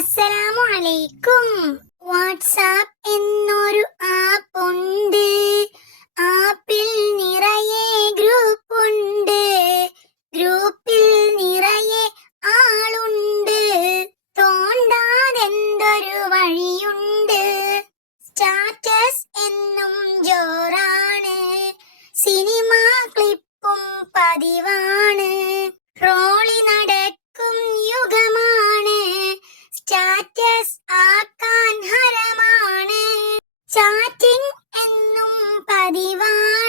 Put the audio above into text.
അസ്സലാമു അലൈക്കും വാട്സാപ്പ് എന്നൊരു ആപ്പ് ഉണ്ട് ആപ്പിൽ നിറയെ ഗ്രൂപ്പ് ഉണ്ട് ഗ്രൂപ്പിൽ നിറയെ ആളുണ്ട്. തോണ്ടാതെന്തൊരു വഴിയുണ്ട്. സ്റ്റാറ്റസ് എന്നും ജോറാണ്. സിനിമ ക്ലിപ്പും പതിവാണ്. ട്രോളി സ്റ്റാറ്റസ് ആക്കാൻ ഹരമാണ്. ചാറ്റിംഗ് എന്നും പതിവാണ്